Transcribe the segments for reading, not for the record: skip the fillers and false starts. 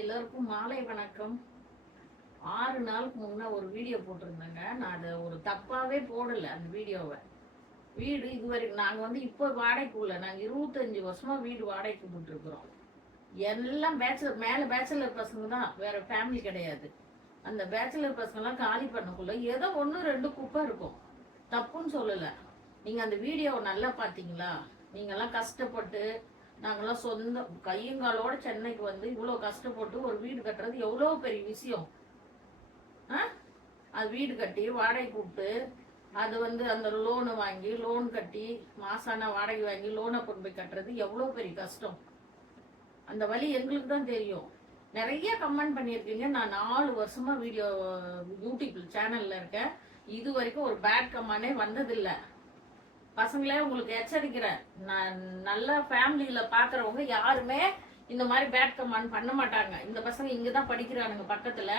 எல்லோருக்கும் மாலை வணக்கம். 6 நாளுக்கு முன்ன ஒரு வீடியோ போட்டிருந்தேங்க. நான் அதை ஒரு தப்பாவே போடல அந்த வீடியோவை. வீடு இதுவரைக்கும் நாங்கள் வந்து இப்போ வாடகைக்குள்ள நாங்கள் 25 வருஷமா வீடு வாடகைக்கு போட்டுருக்குறோம். எல்லாம் பேச்சுலர், மேலே பேச்சுலர் பசங்க தான், வேற ஃபேமிலி கிடையாது. அந்த பேச்சுலர் பசங்கெல்லாம் காலி பண்ணக்குள்ள ஏதோ ஒன்று ரெண்டு குப்பை இருக்கும். தப்புன்னு சொல்லலை. நீங்கள் அந்த வீடியோவை நல்லா பார்த்தீங்களா? நீங்கள்லாம் கஷ்டப்பட்டு நாங்கெல்லாம் சொந்த கையங்காலோட சென்னைக்கு வந்து இவ்வளோ கஷ்டப்பட்டு ஒரு வீடு கட்டுறது எவ்வளோ பெரிய விஷயம். அது வீடு கட்டி வாடகை கூப்பிட்டு அது வந்து அந்த லோனு வாங்கி லோன் கட்டி மாசான வாடகை வாங்கி லோனை கொண்டு போய் கட்டுறது எவ்வளோ பெரிய கஷ்டம். அந்த வழி எங்களுக்கு தான் தெரியும். நிறைய கமெண்ட் பண்ணியிருக்கீங்க. நான் 4 வருஷமா வீடியோ யூடியூப் சேனல்ல இருக்கேன். இது வரைக்கும் ஒரு பேட் கமெண்டே வந்ததில்லை. பசங்களே உங்களுக்கு எச்சரிக்கிறேன், நான் நல்ல ஃபேமிலியில பாக்குறவங்க யாருமே இந்த மாதிரி பேட் கமெண்ட் பண்ண மாட்டாங்க. இந்த பசங்க இங்கதான் படிக்கிறானுங்க பக்கத்துல,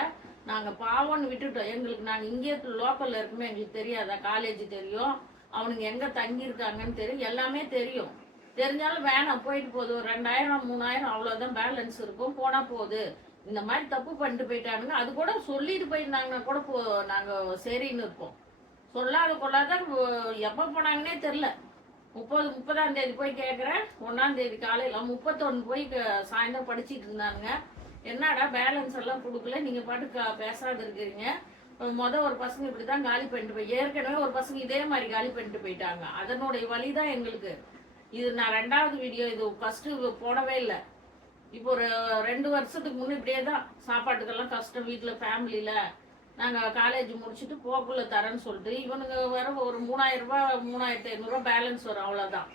நாங்க பாவம்னு விட்டுட்டோம். எங்களுக்கு நாங்க இங்கே லோக்கல்ல இருக்குமே, எங்களுக்கு தெரியாதா? காலேஜ் தெரியும், அவனுங்க எங்க தங்கி இருக்காங்கன்னு தெரியும், எல்லாமே தெரியும். தெரிஞ்சாலும் வேணாம், போயிட்டு போகுது, ஒரு 2000 3000 அவ்வளவுதான் பேலன்ஸ் இருக்கும், போனா போகுது. இந்த மாதிரி தப்பு பண்ணிட்டு போயிட்டானுங்க. அது கூட சொல்லிட்டு போயிருந்தாங்கன்னா கூட நாங்க சரின்னு இருப்போம். சொல்லாத கொள்ளாத எப்போ போனாங்கன்னே தெரில. 30ஆம் தேதி போய் கேட்குறேன், 1ஆம் தேதி காலையில் 31 போய் சாயந்தரம் படிச்சுட்டு இருந்தானுங்க. என்னடா பேலன்ஸ் எல்லாம் கொடுக்கல, நீங்கள் பாட்டு பேசாத இருக்கிறீங்க. ஒரு பசங்க இப்படி தான் காலி பண்ணிட்டு போய், ஏற்கனவே ஒரு பசங்க இதே மாதிரி காலி பண்ணிட்டு போயிட்டாங்க. அதனுடைய வழி தான் எங்களுக்கு. இது நான் 2வது வீடியோ, இது ஃபஸ்ட்டு போடவே இல்லை. இப்போ ஒரு 2 வருஷத்துக்கு முன்னே இப்படியே தான் சாப்பாட்டுக்கெல்லாம் கஷ்டம் வீட்டில் ஃபேமிலியில். நாங்கள் காலேஜ் முடிச்சுட்டு போக்குள்ள தரேன்னு சொல்லிட்டு இவனுங்க வர ஒரு 3000 ரூபாய் 3500 பேலன்ஸ் வரும், அவ்வளோதான்.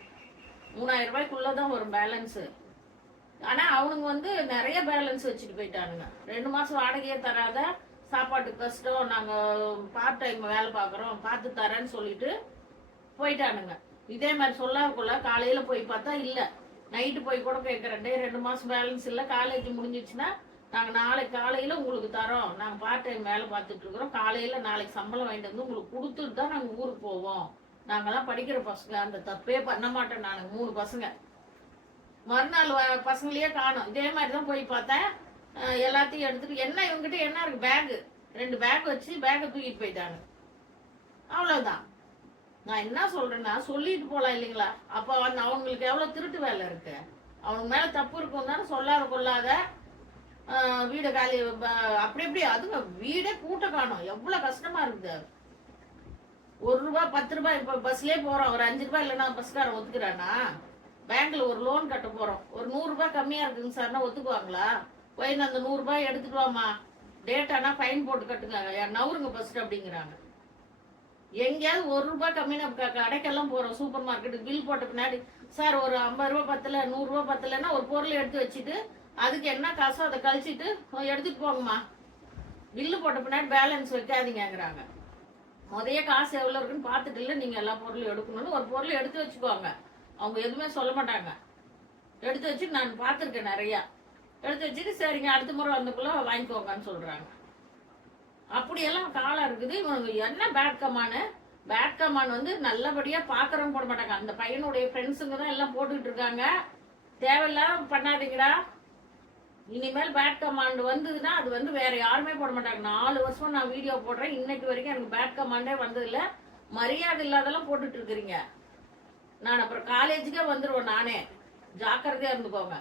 3000 ரூபாய்க்குள்ளே தான் வரும் பேலன்ஸு. ஆனால் அவனுங்க வந்து நிறைய பேலன்ஸ் வச்சுட்டு போயிட்டானுங்க. 2 மாதம் வாடகையே தராத, சாப்பாட்டு கஷ்டம், நாங்கள் பார்ட் டைம் வேலை பார்க்குறோம், பார்த்து தரேன்னு சொல்லிட்டு போயிட்டானுங்க. இதே மாதிரி சொல்லாக்குள்ள காலையில் போய் பார்த்தா இல்லை, நைட்டு போய் கூட கேட்குறேன், 2 மாதம் பேலன்ஸ் இல்லை, காலேஜ் முடிஞ்சிச்சுன்னா நாங்கள் நாளைக்கு காலையில் உங்களுக்கு தரோம், நாங்கள் பார்ட் டைம் வேலை பார்த்துட்டு இருக்கிறோம், காலையில் நாளைக்கு சம்பளம் வாங்கிட்டு வந்து உங்களுக்கு கொடுத்துட்டு தான் நாங்கள் ஊருக்கு போவோம். நாங்கள்லாம் படிக்கிற பசங்க, அந்த தப்பே பண்ண மாட்டேன். நான் 3 பசங்க, மறுநாள் பசங்களையே காணும். இதே மாதிரி தான் போய் பார்த்தேன். எல்லாத்தையும் எடுத்துட்டு, என்ன இவங்ககிட்ட என்ன இருக்கு, பேகு 2 பேக் வச்சு பேக்கை தூக்கிட்டு போயிட்டாங்க, அவ்வளோதான். நான் என்ன சொல்றேன்னா, சொல்லிட்டு போகலாம் இல்லைங்களா? அப்போ வந்து அவங்களுக்கு எவ்வளோ திருட்டு வேலை இருக்கு, அவனுக்கு மேலே தப்பு இருக்கும் தானே. சொல்லாத கொள்ளாத வீடு காலி அப்படி எப்படி, அதுங்க வீடே கூட்ட காணும், எவ்வளவு கஷ்டமா இருக்குது. 1 ரூபாய் 10 ரூபாய், இப்ப பஸ்லயே போறோம், ஒரு 5 ரூபாய் இல்லைன்னா பஸ்காரன் ஒத்துக்கிறானா? பேங்க்ல ஒரு லோன் கட்ட போறோம், ஒரு 100 ரூபாய் கம்மியா இருக்குங்க சார்னா ஒத்துக்குவாங்களா? போய் அந்த 100 ரூபாய் எடுத்துட்டு வாமா, டேட்டானா ஃபைன் போட்டு கட்டுங்க, நவருங்க ஃபர்ஸ்ட் அப்படிங்கிறாங்க. எங்கேயாவது 1 ரூபாய் கம்மியா கடைக்கெல்லாம் போறோம், சூப்பர் மார்க்கெட்டுக்கு பில் போட்ட பின்னாடி, சார் ஒரு 50 ரூபாய் பத்தல, 100 ரூபாய் பத்தலைன்னா ஒரு பொருளை எடுத்து வச்சுட்டு அதுக்கு என்ன காசோ அதை கழிச்சிட்டு எடுத்துட்டு போங்கம்மா, பில்லு போட்ட பின்னாடி பேலன்ஸ் வைக்காதீங்கிறாங்க. முதைய காசு எவ்வளோ இருக்குன்னு பார்த்துட்டு இல்லை நீங்கள் எல்லா பொருளும் எடுக்கணும்னு ஒரு பொருளை எடுத்து வச்சுக்குவாங்க. அவங்க எதுவுமே சொல்ல மாட்டாங்க. எடுத்து வச்சு நான் பார்த்துருக்கேன், நிறையா எடுத்து வச்சுட்டு சரிங்க அடுத்த முறை வந்தக்குள்ள வாங்கிக்கோங்கன்னு சொல்கிறாங்க. அப்படியெல்லாம் காலம் இருக்குது. இவங்க என்ன பேட் கமான் வந்து நல்லபடியாக பார்க்குறவங்க போட மாட்டாங்க. அந்த பையனுடைய ஃப்ரெண்ட்ஸுங்க தான் எல்லாம் போட்டுக்கிட்டு இருக்காங்க. தேவையில்லாம பண்ணாதீங்கடா. இனிமேல் பேட் கமாண்ட் வந்ததுன்னா அது வந்து வேற யாருமே போட மாட்டாங்க. 4 வருஷமா நான் வீடியோ போடுறேன், இன்னைக்கு வரைக்கும் எனக்கு பேட் கமாண்டே வந்ததில்லை. மரியாதை இல்லாதெல்லாம் போட்டுட்டு இருக்கிறீங்க. நான் அப்புறம் காலேஜுக்கே வந்துடுவேன் நானே, ஜாக்கிரதையா இருந்துக்கோங்க.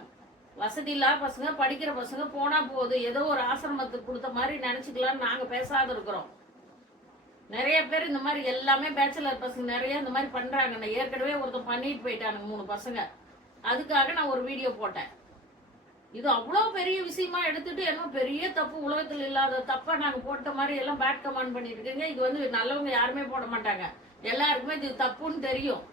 வசதி இல்லாத பசங்க, படிக்கிற பசங்க போனா போகுது, ஏதோ ஒரு ஆசிரமத்துக்கு கொடுத்த மாதிரி நினைச்சுக்கலாம்னு நாங்க பேசாத இருக்கிறோம். நிறைய பேர் இந்த மாதிரி எல்லாமே பேச்சுலர் பசங்க நிறைய இந்த மாதிரி பண்றாங்க. நான் ஏற்கனவே ஒருத்தன் பண்ணிட்டு போயிட்டானுங்க 3 பசங்க. அதுக்காக நான் ஒரு வீடியோ போட்டேன். இது அவ்வளோ பெரிய விஷயமா எடுத்துட்டு என்ன பெரிய தப்பு, உலகத்தில் இல்லாத தப்பா நாங்கள் போட்ட மாதிரி எல்லாம் பேட் கமெண்ட் பண்ணிட்டு இருக்கீங்க. இது வந்து நல்லவங்க யாருமே போட மாட்டாங்க, எல்லாருக்குமே இது தப்புன்னு தெரியும்.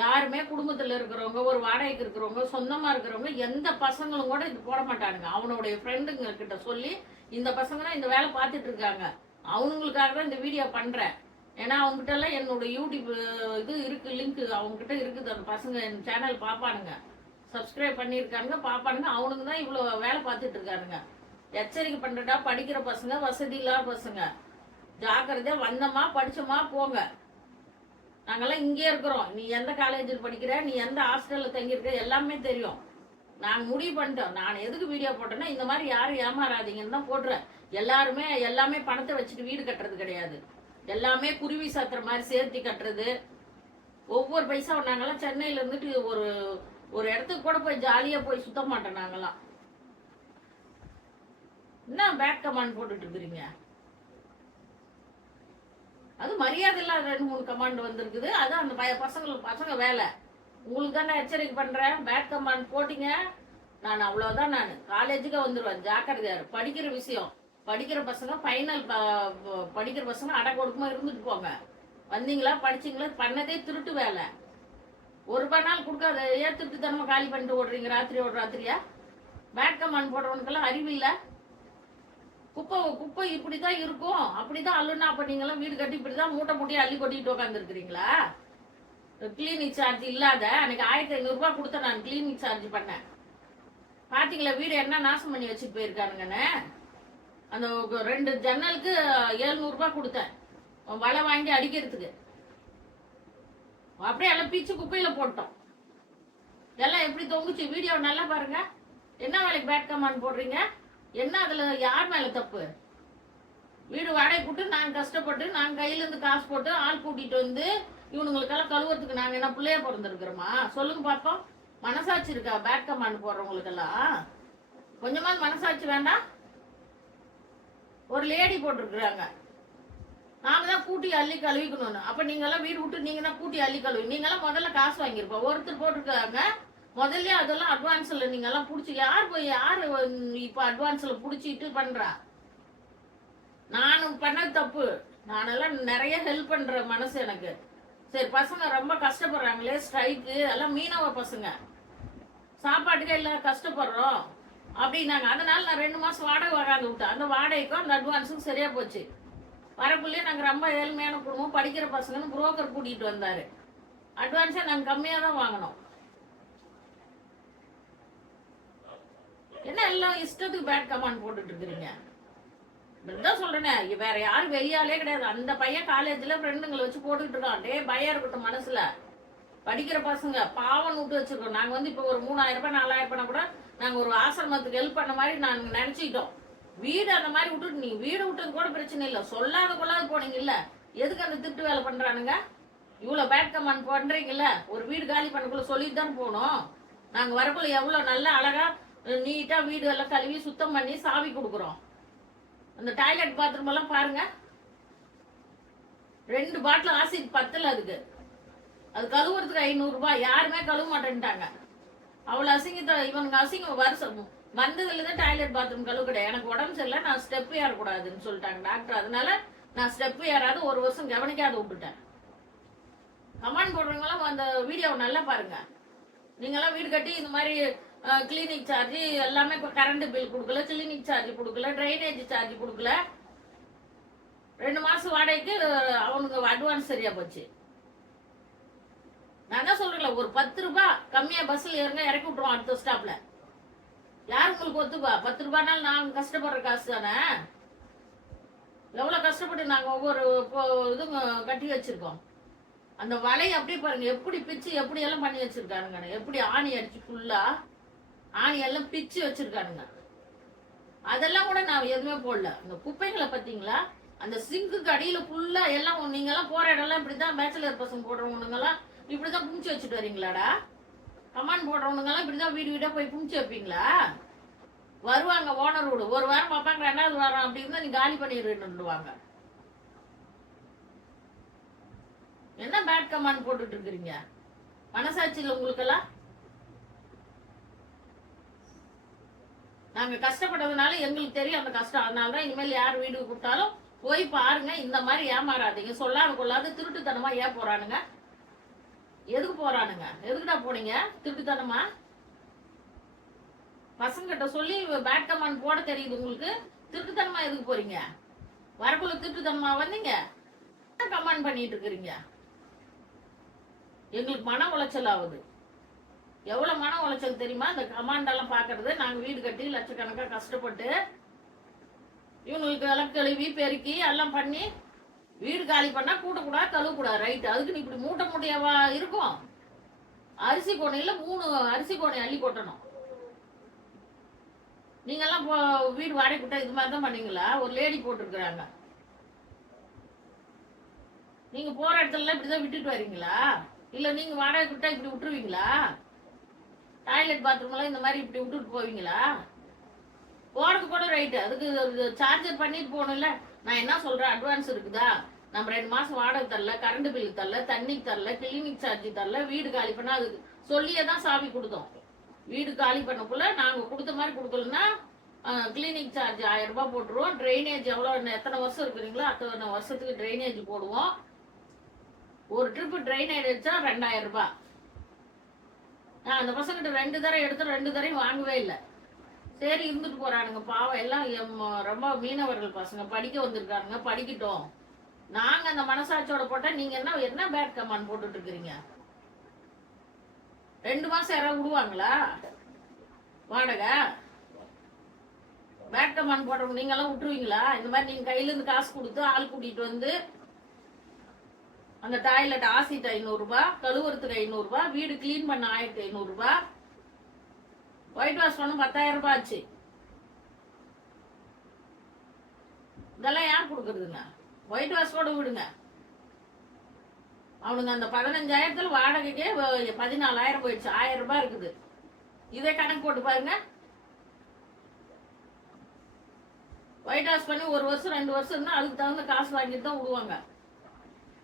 யாருமே குடும்பத்தில் இருக்கிறவங்க, ஒரு வாடகைக்கு இருக்கிறவங்க, சொந்தமா இருக்கிறவங்க, எந்த பசங்களும் கூட இது போட மாட்டானுங்க. அவனுடைய ஃப்ரெண்டுங்க கிட்ட சொல்லி, இந்த பசங்க தான் இந்த வேலை பார்த்துட்டு இருக்காங்க, அவனுங்களுக்காக தான் இந்த வீடியோ பண்றேன். ஏன்னா அவங்ககிட்ட எல்லாம் என்னோட யூடியூப் இது இருக்கு, லிங்க் அவங்ககிட்ட இருக்குது. அந்த பசங்க என் சேனல் பார்ப்பானுங்க, சப்ஸ்கிரைப் பண்ணியிருக்கானுங்க, பார்ப்பானுங்க. அவனுங்க தான் இவ்வளோ வேலை பார்த்துட்டு இருக்கானுங்க. எச்சரிக்கை பண்ணுறடா, படிக்கிற பசங்க, வசதி இல்லாத பசங்க, ஜாக்கிரதையா வந்தோமா படிச்சோமா போங்க. நாங்கெல்லாம் இங்கே இருக்கிறோம். நீ எந்த காலேஜில் படிக்கிற, நீ எந்த ஹாஸ்டலில் தங்கியிருக்க எல்லாமே தெரியும். நாங்கள் முடிவு பண்ணிட்டோம். நான் எதுக்கு வீடியோ போட்டேன்னா இந்த மாதிரி யாரும் ஏமாறாதீங்கன்னு தான் போடுறேன். எல்லாமே பணத்தை வச்சுட்டு வீடு கட்டுறது கிடையாது. எல்லாமே குருவி சாத்துற மாதிரி சேர்த்தி கட்டுறது. ஒவ்வொரு பைசா நாங்கெல்லாம் சென்னையில இருந்துட்டு ஒரு ஒரு இடத்துக்கு கூட போய் ஜாலியா போய் சுத்த மாட்டோம் நாங்கெல்லாம். என்ன பேக் கமாண்ட் போட்டுட்டு இருக்கிறீங்க? அது மரியாதை இல்லாத 2-3 கமாண்ட் வந்திருக்குது. அது அந்த பசங்க வேலை. உங்களுக்கு தான் நான் எச்சரிக்கை பண்றேன். பேக் கமாண்ட் போட்டீங்க நான் அவ்வளவுதான். நான் காலேஜுக்கு வந்துடுவேன். ஜாக்கிரதையாரு. படிக்கிற விஷயம், படிக்கிற பசங்க ஃபைனல் படிக்கிற பசங்க அடை கொடுக்குமா இருந்துட்டு போங்க. வந்தீங்களா படிச்சீங்களா? பண்ணதே திருட்டு வேலை. ஒரு நாள் கொடுக்காத ஏன் திருட்டுத்தனமா காலி பண்ணிட்டு ஓடுறீங்க ராத்திரியா? பேட் கமாண்ட் போடுறவனுக்கெல்லாம் அறிவில்லை. குப்பை இப்படிதான் இருக்கும், அப்படிதான் அள்ளுனா. அப்ப நீங்களாம் வீடு கட்டி இப்படிதான் மூட்டையை அள்ளி கொட்டிட்டு உட்காந்துருக்கிறீங்களா? கிளீனிக் சார்ஜ் இல்லாத அன்னைக்கு 1500 ரூபாய் கொடுத்தேன் நான் கிளீனிக் சார்ஜ் பண்ணேன். பாத்தீங்களா வீடு என்ன நாசம் பண்ணி வச்சுட்டு போயிருக்கானுங்கன்னு. அந்த 2 ஜன்னலுக்கு 700 ரூபாய் கொடுத்தேன் வலை வாங்கி அடிக்கிறதுக்கு. அப்படியே எல்லாம் பீச்சு குப்பையில போட்டோம். எல்லாம் எப்படி தொங்குச்சு வீடியோ நல்லா பாருங்க. என்ன வேலைக்கு பேட் கமாண்ட் போடுறீங்க? என்ன அதுல யார் மேல தப்பு? வீடு வாடகை கூட்டு நாங்க கஷ்டப்பட்டு நாங்க கையில இருந்து காசு போட்டு ஆள் கூட்டிட்டு வந்து இவனுங்களுக்கெல்லாம் கழுவுறதுக்கு நாங்க என்ன பிள்ளைய பிறந்திருக்கிறோமா? சொல்லுங்க பாப்போம். மனசாட்சி இருக்கா பேட் கமாண்ட் போடுறவங்களுக்கெல்லாம்? கொஞ்சமாவது மனசாட்சி வேண்டாம்? ஒரு லேடி போட்டிருக்கிறாங்க, நாம தான் கூட்டி அள்ளி கழுவிக்கணும்னு. அப்ப நீங்க எல்லாம் வீடு விட்டு நீங்க தான் கூட்டி அள்ளி கழுவி. நீங்க எல்லாம் முதல்ல காசு வாங்கிருப்போம். ஒருத்தர் போட்டிருக்காங்க முதல்ல அதெல்லாம் அட்வான்ஸ்ல நீங்க எல்லாம் புடிச்சு யாரு இப்ப அட்வான்ஸ்ல புடிச்சிட்டு பண்றா? நானும் பண்ண தப்பு. நானெல்லாம் நிறைய ஹெல்ப் பண்ற மனசு எனக்கு. சரி பசங்க ரொம்ப கஷ்டப்படுறாங்களே, ஸ்ட்ரைக்கு எல்லாம் மீனவ பசங்க, சாப்பாட்டுக்கே இல்ல கஷ்டப்படுறோம் அப்படின்னாங்க. அதனால நான் 2 மாசம் வாடகை வராது விட்டேன். அந்த வாடகைக்கும் அந்த அட்வான்ஸுக்கும் சரியா போச்சு. வரக்குள்ளேயே நாங்கள் ரொம்ப ஏழ்மையான குடும்பம், படிக்கிற பசங்கன்னு புரோக்கர் கூட்டிகிட்டு வந்தார். அட்வான்ஸை நாங்கள் கம்மியாக தான் வாங்கினோம். என்ன எல்லாம் இஷ்டத்துக்கு பேட் கமாண்ட் போட்டுட்டு இருக்கிறீங்க? இப்படிதான் சொல்றேனே, வேற யாரும் வெளியாலே கிடையாது. அந்த பையன் காலேஜ்ல ஃப்ரெண்டுங்களை வச்சு போட்டுக்கிட்டு இருக்கான். டே பயம் இருக்கட்டும் மனசுல. படிக்கிற பசங்க பாவம் விட்டு வச்சிருக்கோம். நாங்கள் வந்து இப்போ ஒரு 3000 ரூபாய் 4000 ரூபாய் கூட நாங்கள் ஒரு ஆசிரமத்துக்கு ஹெல்ப் பண்ண மாதிரி நாங்கள் நினச்சிக்கிட்டோம். வீடு அந்த மாதிரி விட்டுட்டு நீங்க வீடு விட்டது கூட பிரச்சனை இல்லை, சொல்லாத கொள்ளாத போனீங்க இல்ல. எதுக்கு அந்த திட்டு வேலை பண்றானுங்க? இவ்வளவு பேட் கமாண்ட் பண்றீங்கல்ல, ஒரு வீடு காலி பண்ணக்குள்ள சொல்லிட்டு தான் போனோம். நாங்க வரக்குள்ள எவ்வளவு நல்லா அழகா நீட்டா வீடு எல்லாம் கழுவி சுத்தம் பண்ணி சாவி கொடுக்குறோம். அந்த டாய்லெட் பாத்ரூம் எல்லாம் பாருங்க, 2 பாட்டில் ஆசிட் பத்தல அதுக்கு. அது கழுவுறதுக்கு 500 ரூபாய். யாருமே கழுவ மாட்டேன்ட்டாங்க. அவ்வளவு அசிங்கத்தை இவனுங்க அசிங்கம். வருஷம் வந்ததுலேருந்து டாய்லெட் பாத்ரூம் கழுவு கிடையாது. எனக்கு உடம்பு சரியில்லை, நான் ஸ்டெப் ஏறக்கூடாதுன்னு சொல்லிட்டாங்க டாக்டர். அதனால நான் ஸ்டெப் ஏறாது 1 வருஷம் கவனிக்காத விட்டுட்டேன். கமாண்ட் போடுறவங்களாம் அந்த வீடியோவை நல்லா பாருங்க. நீங்களாம் வீடு கட்டி இந்த மாதிரி கிளீனிக் சார்ஜ் எல்லாமே கரண்ட் பில் கொடுக்கல, கிளீனிக் சார்ஜ் கொடுக்கல, ட்ரைனேஜ் சார்ஜ் கொடுக்கல. 2 மாசம் வாடகைக்கு அவனுக்கு அட்வான்ஸ் சரியா போச்சு. நான் தான் சொல்றேன்ல, ஒரு 10 ரூபாய் கம்மியா பஸ்ல ஏறுங்க, இறக்கி விட்டுருவோம் அடுத்த ஸ்டாப்ல. யார் உங்களுக்கு ஒத்துப்பா? 10 ரூபாய்னாலும் நாங்க கஷ்டப்படுற காசு தானே. எவ்வளவு கஷ்டப்பட்டு நாங்க ஒவ்வொரு இதுவும் கட்டி வச்சிருக்கோம். அந்த வலையை அப்படியே பாருங்க, எப்படி பிச்சு எப்படி எல்லாம் பண்ணி வச்சிருக்கானுங்க. எப்படி ஆணி அடிச்சு ஃபுல்லா ஆணி எல்லாம் பிச்சு வச்சிருக்கானுங்க. அதெல்லாம் கூட நான் எதுவுமே போடல. அந்த குப்பைகளை பார்த்தீங்களா? அந்த சிங்குக்கு அடியில ஃபுல்லா எல்லாம் நீங்க எல்லாம் போற இடம்லாம் இப்படிதான் பேச்சுலர் பசங்க போடுறவனுங்கெல்லாம் இப்படிதான் புமிச்சு வச்சுட்டு வரீங்களாடா? கமாண்ட் போடுறவனுங்கெல்லாம் இப்படிதான் வீடு வீடா போய் புமிச்சு வைப்பீங்களா? வருவாங்க ஓனர் வீடு, 1 வாரம் பார்ப்பாங்க, 2வது வாரம் அப்படி இருந்தா நீ காலி பண்ணிடுவாங்க. என்ன பேட் கமாண்ட் போட்டுட்டு இருக்கிறீங்க? மனசாட்சியில் உங்களுக்கெல்லாம்? நாங்க கஷ்டப்பட்டதுனால எங்களுக்கு தெரியும் அந்த கஷ்டம். அதனாலதான் இனிமேல் யார் வீடு கூப்பிட்டாலும் போய் பாருங்க. இந்த மாதிரி ஏமாறாதீங்க. சொல்லாத கொள்ளாத திருட்டுத்தனமா ஏன் போறானுங்க? எதுக்கு போறானுங்க? எதுக்குடா போனீங்க திருட்டுத்தனமா? பசங்கிட்ட சொல்லி பேட் கமாண்ட் போட தெரியுது உங்களுக்கு, திருட்டுத்தனமா எதுக்கு போறீங்க? வரக்குள்ள திருட்டுத்தனமா வந்தீங்க, கமாண்ட் பண்ணிட்டு இருக்கிறீங்க. எங்களுக்கு மன உளைச்சல் ஆகுது. எவ்வளவு மன உளைச்சல் தெரியுமா இந்த கமாண்ட் எல்லாம் பாக்குறது? நாங்க வீடு கட்டி லட்சக்கணக்கா கஷ்டப்பட்டு இவங்களுக்கு எல்லாம் கழுவி பெருக்கி எல்லாம் பண்ணி வீடு காலி பண்ணா கூட்டக்கூடாது கழுவக்கூடாது, ரைட். அதுக்கு இப்படி மூட்டையாவா இருக்கும்? அரிசி கோணையில 3 அரிசி கோணை அள்ளி கொட்டணும். நீங்கெல்லாம் வீடு வாடகை விட்டா இது மாதிரி தான் பண்ணீங்களா? ஒரு லேடி போட்டிருக்கிறாங்க. நீங்க போற இடத்துல இப்படிதான் விட்டுட்டு வரீங்களா? இல்ல நீங்க வாடகை விட்டா இப்படி விட்டுருவீங்களா? டாய்லெட் பாத்ரூம்லாம் இந்த மாதிரி இப்படி விட்டுட்டு போவீங்களா? போறது கூட ரைட்டு, அதுக்கு சார்ஜர் பண்ணிட்டு போகணும்ல. நான் என்ன சொல்றேன், அட்வான்ஸ் இருக்குதா? நம்ம 2 மாசம் வாடகை தரல, கரண்ட் பில் தரல, தண்ணிக்கு தரல, கிளினிக் சார்ஜ் தரல, வீடு காலி பண்ணா அதுக்கு சொல்லியே தான் சாவி கொடுத்தோம். வீடு காலி பண்ணக்குள்ள நாங்க கொடுத்த மாதிரி கொடுக்கலன்னா கிளினிக் சார்ஜ் 1000 ரூபாய் போட்டுருவோம். ட்ரைனேஜ் எவ்வளோ, எத்தனை வருஷம் இருக்கிறீங்களோ அத்தனை வருஷத்துக்கு ட்ரைனேஜ் போடுவோம். ஒரு ட்ரிப்பு ட்ரைனேஜ் அடிச்சா 2000 ரூபாய். நான் அந்த பசங்கிட்ட 2 தடவை எடுத்து 2 தடவையும் வாங்கவே இல்லை. சரி இருந்துட்டு போறானுங்க பாவம், எல்லாம் ரொம்ப மீனவர்கள் பசங்க படிக்க வந்திருக்கானுங்க, படிக்கட்டும். நாங்க அந்த மனசாட்சியோட போட்டா நீங்க என்ன பேட் கமாண்ட் போட்டுட்டு இருக்கிறீங்க? 2 மாசம் யாராவது விடுவாங்களா வாடகை? பேட் கமாண்ட் போடுறவங்க நீங்க எல்லாம் விட்டுருவீங்களா? இந்த மாதிரி நீங்க கையில இருந்து காசு கொடுத்து ஆள் கூட்டிட்டு வந்து அந்த டாய்லெட் ஆசிட் 500 ரூபாய், கழுவுறதுக்கு 500 ரூபாய், வீடு கிளீன் பண்ண 1500 ரூபாய், ஒயிட் வாஷ் பண்ண 10,000 ரூபாய் ஆச்சு. இதெல்லாம் யார் கொடுக்கறதுங்க? ஒயிட் வாஷ் கூட விடுங்க, அவனுங்க அந்த 15,000 வாடகைக்கே 14,000 போயிடுச்சு. 1000 ரூபாய் இருக்குது. இதே கணக்கு போட்டு பாருங்க. ஒயிட் வாஷ் பண்ணி 1 வருஷம் 2 வருஷம் இருந்தா அதுக்கு தகுந்த காசு வாங்கிட்டு தான் விடுவாங்க.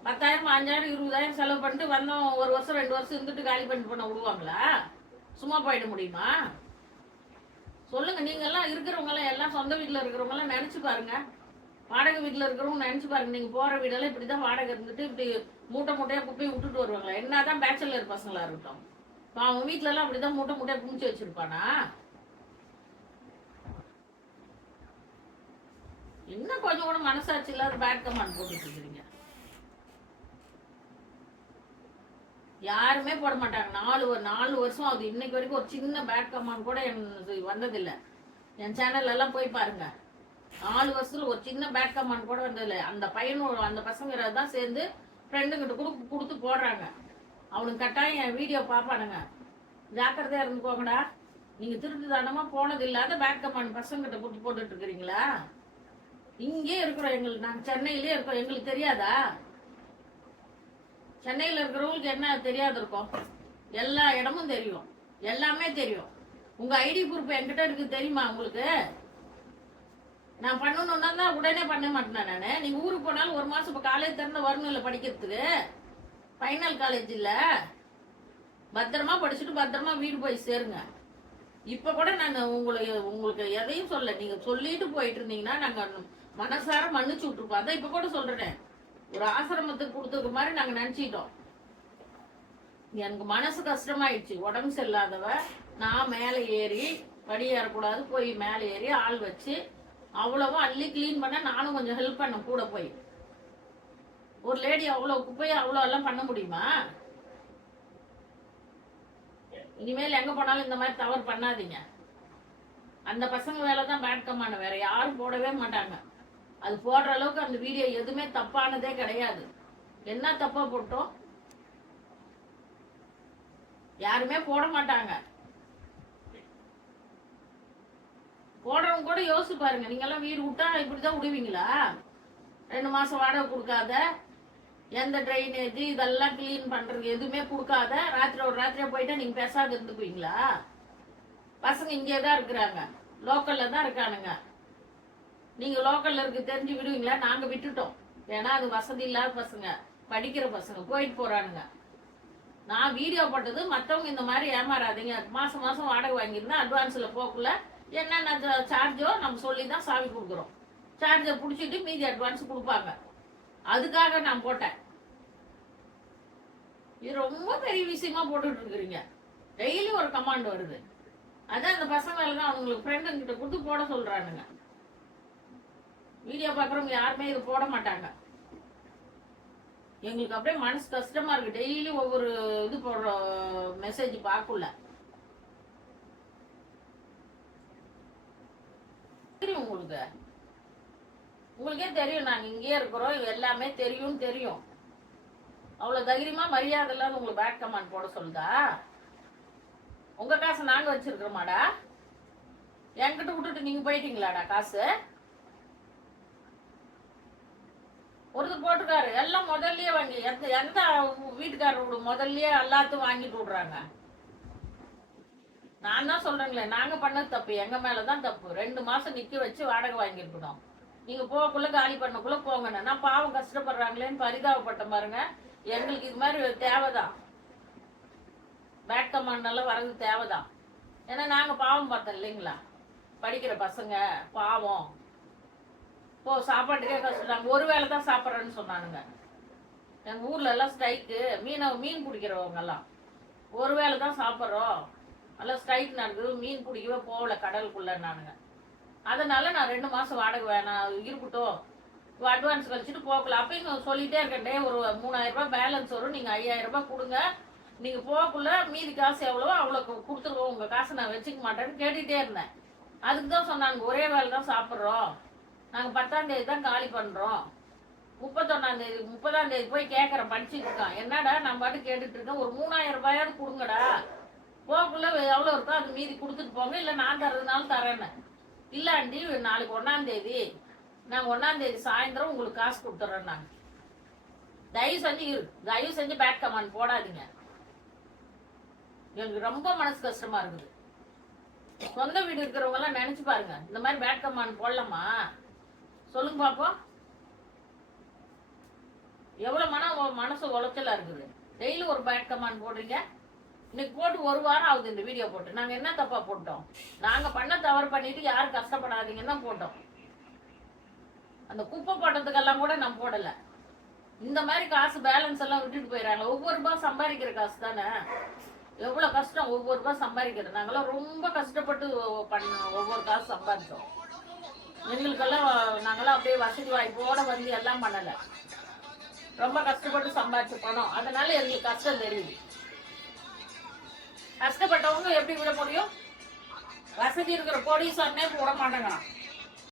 10,000 5,000 20,000 செலவு பண்ணிட்டு வந்தோம், 1 வருஷம் 2 வருஷம் இருந்துட்டு காலி பண்ணிட்டு பண்ண விடுவாங்களா? சும்மா போயிட முடியுமா? சொல்லுங்க. நீங்க எல்லாம் இருக்கிறவங்க எல்லாம் சொந்த வீட்டுல இருக்கிறவங்க எல்லாம் நினைச்சு பாருங்க. வாடகை வீட்டுல இருக்கிறவங்க நினைச்சு பாருங்க. நீங்க போற வீடெல்லாம் இப்படிதான் வாடகை இருந்துட்டு இப்படி மூட்டை மூட்டையா குப்பையை விட்டுட்டு வருவாங்களா? என்னதான் பேச்சலர் பசங்களா இருக்கட்டும், அவங்க வீட்டுல எல்லாம் அப்படிதான் மூட்டை மூட்டையா குமிச்சு வச்சிருப்பானா? இன்னும் கொஞ்சம் கூட மனசாட்சி இல்லாத பேட் கமாண்ட் போட்டுட்டு இருக்கிறீங்க. யாருமே போட மாட்டாங்க. 4 வருஷம் ஆகுது, இன்னைக்கு வரைக்கும் ஒரு சின்ன பேட் கமாண்ட் கூட எனக்கு வந்ததில்லை. என் சேனல் எல்லாம் போய் பாருங்க. 4 வருஷத்துல ஒரு சின்ன பேட் கமாண்ட் கூட வந்ததில்லை. அந்த பையனும் அந்த பசங்க தான் சேர்ந்து ஃப்ரெண்டுங்கிட்ட கொடுத்து போடுறாங்க. அவனுக்கு கட்டாயம் என் வீடியோ பார்ப்பானுங்க. ஜாக்கிரதையா இருந்துக்கோங்கடா. நீங்க திருட்டு தானமா போனது இல்லாத பேட் கமாண்ட் பசங்கிட்ட கொடுத்து போட்டுட்டு இருக்கிறீங்களா? இங்கே இருக்கிறோம், எங்களுக்கு நாங்க சென்னையிலே இருக்கோம், எங்களுக்கு தெரியாதா? சென்னையில் இருக்கிறவங்களுக்கு என்ன தெரியாது இருக்கும்? எல்லா இடமும் தெரியும், எல்லாமே தெரியும். உங்க ஐடி ப்ரூஃப் என்கிட்ட இருக்கு, தெரியுமா உங்களுக்கு? நான் பண்ணணும்னா தான் உடனே பண்ண மாட்டேன் நானு. நீங்க ஊருக்கு போனாலும் 1 மாசம் இப்ப காலேஜ் திறந்து வரணும் இல்லை படிக்கிறதுக்கு? ஃபைனல் காலேஜ் இல்ல, பத்திரமா படிச்சுட்டு பத்திரமா வீடு போய் சேருங்க. இப்ப கூட நான் உங்களுக்கு எதையும் சொல்ல, நீங்க சொல்லிட்டு போயிட்டு இருந்தீங்கன்னா நாங்க மனசார மன்னிச்சு விட்டுருப்போம். அதான் இப்ப கூட சொல்றேன், ஒரு ஆசிரமத்துக்கு கொடுத்துருக்க மாதிரி நாங்க நினைச்சிட்டோம். எனக்கு மனசு கஷ்டமாயிடுச்சு. உடம்பு சரியில்லாதவ நான் மேலே ஏறி படி ஏறக்கூடாது, போய் மேலே ஏறி ஆள் வச்சு அவ்வளவும் அள்ளி கிளீன் பண்ண நானும் கொஞ்சம் ஹெல்ப் பண்ண கூட போய். ஒரு லேடி அவ்வளோ குப்பையை அவ்வளோ எல்லாம் பண்ண முடியுமா? இனிமேல் எங்க போனாலும் இந்த மாதிரி தவறு பண்ணாதீங்க. அந்த பசங்க வேலை தான் பேட் கமாண்ட், வேற யாரும் போடவே மாட்டாங்க. அது போடுற அளவுக்கு அந்த வீடியோ எதுவுமே தப்பானதே கிடையாது. என்ன தப்பா போட்டோம்? யாருமே போட மாட்டாங்க. போடுறவங்க கூட யோசிச்சு பாருங்க. நீங்க எல்லாம் வீடு விட்டா இப்படிதான் விடுவீங்களா? 2 மாசம் வாடகை கொடுக்காத, எந்த ட்ரைனேஜ் இதெல்லாம் கிளீன் பண்றது எதுவுமே கொடுக்காத, ராத்திரியா போயிட்டா நீங்க பேசாத இருந்துக்குவீங்களா? பசங்க இங்கே தான் இருக்கிறாங்க, லோக்கல்ல தான் இருக்கானுங்க. நீங்க லோக்கல்ல இருக்கு தெரிஞ்சு விடுவீங்களா? நாங்க விட்டுட்டோம். ஏன்னா அது வசதி இல்லாத பசங்க, படிக்கிற பசங்க போயிட்டு போறானுங்க. நான் வீடியோ போட்டது மற்றவங்க இந்த மாதிரி ஏமாறாதீங்க. மாசம் மாசம் வாடகை வாங்கியிருந்தா அட்வான்ஸ்ல போக்குள்ள என்னென்ன சார்ஜோ நம்ம சொல்லி தான் சாவி கொடுக்குறோம். சார்ஜை பிடிச்சிட்டு மீதி அட்வான்ஸ் கொடுப்பாங்க. அதுக்காக நான் போட்டேன். இது ரொம்ப பெரிய விஷயமா போட்டுட்டு இருக்கிறீங்க. டெய்லி ஒரு கமாண்ட் வருது. அதான் அந்த பசங்க தான் அவங்களுக்கு ஃப்ரெண்டுங்கிட்ட கொடுத்து போட சொல்றானுங்க. வீடியோ பார்க்குறவங்க யாருமே இது போட மாட்டாங்க. எங்களுக்கு அப்படியே மனசு கஷ்டமா இருக்கு. டெய்லி ஒவ்வொரு இது போடுற மெசேஜ் பார்க்கல. தெரியும் உங்களுக்கே தெரியும், நாங்க இங்கே இருக்கிறோம், எல்லாமே தெரியும். அவ்வளவு தைரியமா மரியாதை இல்லாத உங்களுக்கு பேட் கமாண்ட் போட சொல்லுதா? உங்க காசை நாங்க வச்சிருக்கிறோமாடா? என்கிட்ட விட்டுட்டு நீங்க போயிட்டீங்களாடா காசு? ஒருத்தர் போட்டிருக்காரு எல்லாம் முதல்லயே வாங்கி எந்த வீட்டுக்காரரோட முதல்லயே எல்லாத்தையும் வாங்கிட்டு விடுறாங்க. நான் தான் சொல்றேங்களே, நாங்க பண்ணது தப்பு, எங்க மேலதான் தப்பு. 2 மாசம் நிக்க வச்சு வாடகை வாங்கியிருக்கணும். நீங்க போகக்குள்ள காலி பண்ணக்குள்ள போங்கண்ணே. நான் பாவம் கஷ்டப்படுறாங்களேன்னு பரிதாபப்பட்ட பாருங்க. எங்களுக்கு இது மாதிரி தேவைதான், பேட் கமாண்ட் எல்லாம் வரது தேவைதான். ஏன்னா நாங்க பாவம் பார்த்தோம் இல்லைங்களா? படிக்கிற பசங்க பாவம். சாப்பாட்டுக்கே கஷ்டம். ஒரு வேளை தான் சாப்பிட்றேன்னு சொன்னானுங்க. எங்க ஊர்ல எல்லாம் ஸ்ட்ரைக்கு. மீன் பிடிக்கிறவங்க எல்லாம் ஒரு வேளை தான் சாப்பிட்றோம், எல்லாம் ஸ்ட்ரைக் நடக்குது, மீன் பிடிக்கவே போகல கடலுக்குள்ளன்னானுங்க. அதனால நான் 2 மாசம் வாடகை வேணாம் இருக்கட்டும், அட்வான்ஸ் கழிச்சுட்டு போகல. அப்பயும் சொல்லிட்டே இருக்கேன், ஒரு 3000 ரூபாய் பேலன்ஸ் வரும், நீங்க 5000 ரூபாய் கொடுங்க, நீங்க போகக்குள்ள மீதி காசு எவ்வளவோ அவ்வளோ கொடுத்துருவோம், உங்க காசை நான் வச்சுக்க மாட்டேன்னு கேட்டுட்டே இருந்தேன். அதுக்கு தான் சொன்னாங்க ஒரே வேலை தான் சாப்பிட்றோம், நாங்கள் 10ஆம் தேதி தான் காலி பண்ணுறோம், 31ஆம் தேதி 30ஆம் தேதி போய் கேட்குறேன், படிச்சுட்டு இருக்கான். என்னடா நான் பாட்டு கேட்டுட்டு இருக்கேன், ஒரு 3000 ரூபாயாவது கொடுங்கடா, போகக்குள்ள எவ்வளோ இருக்கோ அது மீதி கொடுத்துட்டு போங்க, இல்லை நான் தர்றதுனாலும் தரேன்னு. இல்லாண்டி நாளைக்கு 1ஆம் தேதி நாங்கள் 1ஆம் தேதி சாயந்தரம் உங்களுக்கு காசு கொடுத்துட்றோம். நாங்கள் தயவு செஞ்சு பேட் கமாண்ட் போடாதீங்க. எனக்கு ரொம்ப மனசு கஷ்டமா இருக்குது. சொந்த வீடு இருக்கிறவங்க எல்லாம் நினைச்சு பாருங்க, இந்த மாதிரி பேட் கமாண்ட் போடலாமா? சொல்லுங்க பாப்போம். எவ்வளவு மனசு உளைச்சலா இருக்குது. டெய்லி ஒரு பேட் கமாண்ட் போடுறீங்க. இன்னைக்கு போட்டு 1 வாரம் ஆகுது இந்த வீடியோ போட்டு. நாங்க என்ன தப்பா போட்டோம்? நாங்க பண்ண தவறு பண்ணிட்டு யாரும் கஷ்டப்படாதீங்கன்னு தான் போட்டோம். அந்த குப்பை போட்டதுக்கெல்லாம் கூட நான் போடல. இந்த மாதிரி காசு பேலன்ஸ் எல்லாம் விட்டுட்டு போயிடறாங்க. ஒவ்வொரு ரூபாய் சம்பாதிக்கிற காசு தானே. எவ்வளவு கஷ்டம் ஒவ்வொரு ரூபாய் சம்பாதிக்கிறது. நாங்கெல்லாம் ரொம்ப கஷ்டப்பட்டு ஒவ்வொரு காசு சம்பாதிச்சோம். எங்களுக்கெல்லாம் நாங்கெல்லாம் அப்படியே வசதி வாய்ப்போட வந்து எல்லாம் பண்ணல, ரொம்ப கஷ்டப்பட்டு சம்பாதிச்சு பணம். அதனால எங்களுக்கு கஷ்டம் தெரியுது. கஷ்டப்பட்டவங்க எப்படி விட முடியும்? வசதி இருக்கிற கோடீஸ்வரனே விட மாட்டேங்கிறான்.